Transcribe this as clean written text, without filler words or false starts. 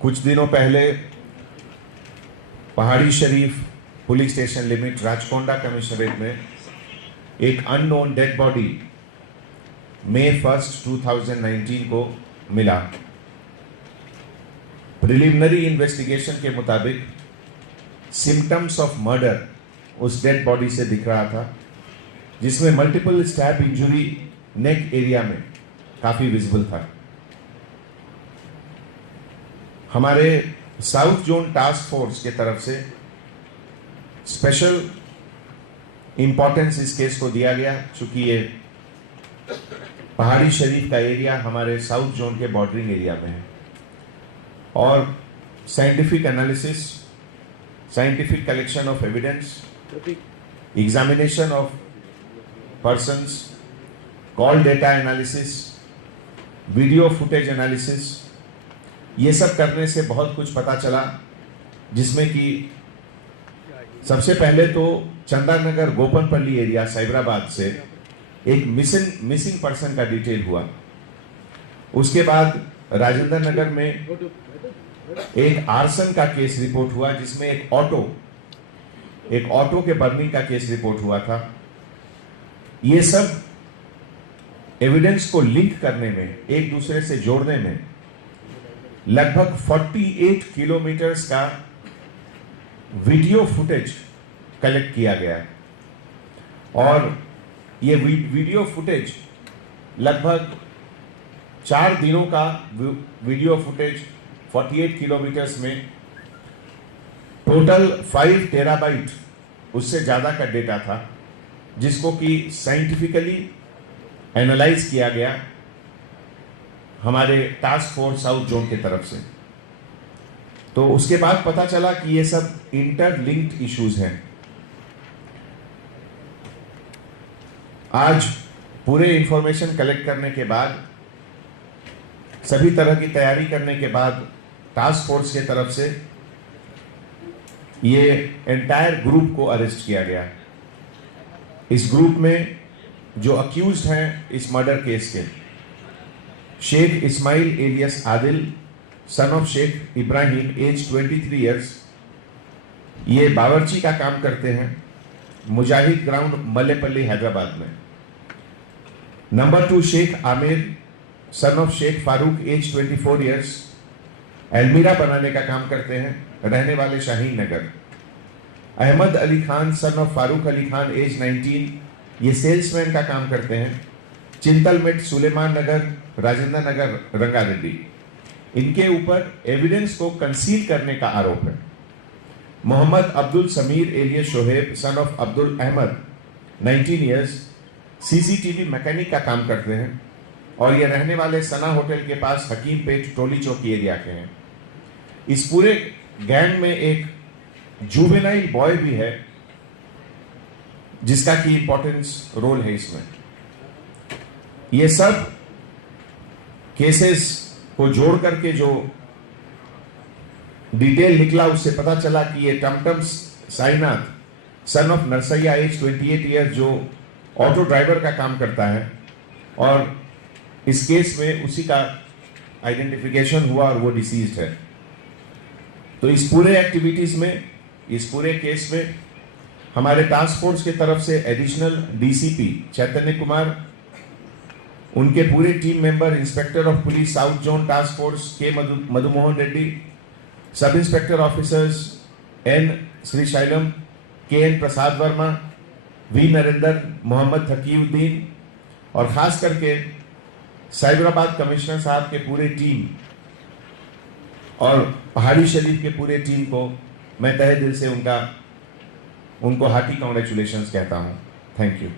कुछ दिनों पहले Pahadi Shareef police station limit Rachakonda commissionerate में एक अननोन डेड बॉडी मई 1, 2019 को मिला। प्रिलिमिनरी इन्वेस्टिगेशन के मुताबिक सिम्टम्स ऑफ मर्डर उस डेड बॉडी से दिख रहा था, जिसमें multiple stab injury neck area में काफी विजिबल था। हमारे साउथ जोन टास्क फोर्स के तरफ से स्पेशल इंपॉर्टेंस इस केस को दिया गया, चूंकि ये पहाड़ी शरीफ का एरिया हमारे साउथ जोन के बॉर्डरिंग एरिया में है और scientific analysis, scientific collection of evidence, examination of persons, call data analysis, video footage analysis, ये सब करने से बहुत कुछ पता चला, जिसमें कि सबसे पहले तो चंदानगर गोपनपल्ली एरिया साइबराबाद से एक मिसिंग पर्सन का डिटेल हुआ। उसके बाद राजेंद्र नगर में एक आर्सन का केस रिपोर्ट हुआ, जिसमें एक ऑटो के बर्निंग का केस रिपोर्ट हुआ था। ये सब एविडेंस को लिंक करने में, एक दूसरे से जोड़ने में लगभग 48 किलोमीटर्स का वीडियो फुटेज कलेक्ट किया गया और ये वीडियो फुटेज लगभग 4 दिनों का वीडियो फुटेज 48 किलोमीटर्स में टोटल 5 टेराबाइट उससे ज्यादा का डेटा था, जिसको कि साइंटिफिकली एनालाइज किया गया हमारे टास्क फोर्स साउथ जोन की तरफ से। तो उसके बाद पता चला कि ये सब इंटरलिंक्ड इश्यूज हैं। आज पूरे इंफॉर्मेशन कलेक्ट करने के बाद, सभी तरह की तैयारी करने के बाद टास्क फोर्स के तरफ से ये एंटायर ग्रुप को अरेस्ट किया गया। इस ग्रुप में जो अक्यूज्ड हैं इस मर्डर केस के, Sheikh Ismail alias Adil, son of Sheikh Ibrahim, age 23 years, ये बावर्ची का काम करते हैं, मुजाहिद ग्राउंड मल्लेपल्ली हैदराबाद में। Number 2 Sheikh Aamir, son of Sheikh Farooq, age 24 years, अलमीरा बनाने का काम करते हैं, रहने वाले Shaheen Nagar. Ahmed Ali Khan, son of Farooq Ali Khan, age 19, ये सेल्समैन का काम करते हैं, चिंतलमेट, सुलेमान नगर, राजेंद्र नगर, रंगारेड्डी। इनके ऊपर एविडेंस को कंसील करने का आरोप है। Mohammed Abdul Sameer alias Shoaib, son of Abdul Ahmed, 19 years, CCTV mechanic का काम करते हैं और ये रहने वाले सना होटल के पास हकीम पेट टोली चौकी एरिया के हैं। इस पूरे गैंग में एक जुवेनाइल बॉय भी है, जिसका की इंपॉर्टेंस रोल है इसमें। ये सब केसेस को जोड़ करके जो डिटेल निकला, उससे पता चला कि ये Tamtam Sainath, son of Narsaiah, age 28 year, जो ऑटो ड्राइवर का काम करता है और इस केस में उसी का आइडेंटिफिकेशन हुआ और वो डिसीज्ड है। तो इस पूरे एक्टिविटीज में, इस पूरे केस में हमारे टास्क फोर्स की तरफ से एडिशनल डीसीपी चैतन्य कुमार, उनके पूरे team member, inspector of police south zone task force के Madhumohan Reddy, sub inspector officers N Srisailam, K N Prasad Varma, V Narendra, Mohammed Taqiuddin और खास करके साइबराबाद कमिश्नर साहब के पूरे टीम और पहाड़ी शरीफ के पूरे टीम को मैं तहे दिल से उनको हार्टी कांग्रेचुलेशंस कहता हूं। Thank you.